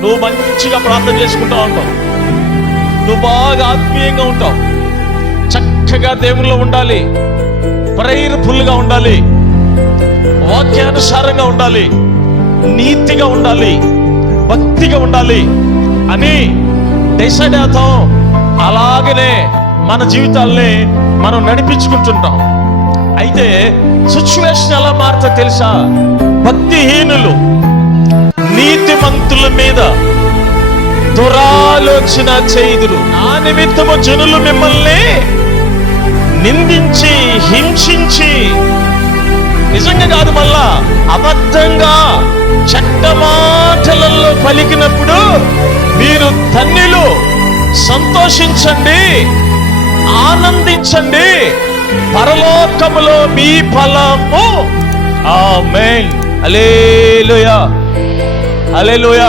నువ్వు మంచిగా ప్రార్థన చేసుకుంటా ఉంటావు, నువ్వు బాగా ఆత్మీయంగా ఉంటావు, చక్కగా దేవుల్లో ఉండాలి, ప్రేయర్ఫుల్గా ఉండాలి, వాక్యానుసారంగా ఉండాలి, నీతిగా ఉండాలి, భక్తిగా ఉండాలి అని డిసైడ్ అవుతాం. అలాగనే మన జీవితాల్ని మనం నడిపించుకుంటుంటాం. అయితే సిచ్యువేషన్ ఎలా మారుతా తెలుసా? భక్తిహీనులు నీతిమంతుల మీద దురాలోచన చేయుదురు. నా నిమిత్తము జనులు మిమ్మల్ని నిందించి హింసించి, నిజంగా కాదు మళ్ళా అబద్ధంగా చెడ్డ మాటలలో పలికినప్పుడు మీరు ధన్యులు, సంతోషించండి, ఆనందించండి, పరలోకములో మీ ఫలము. ఆమేన్. హల్లెలూయా, హల్లెలూయా.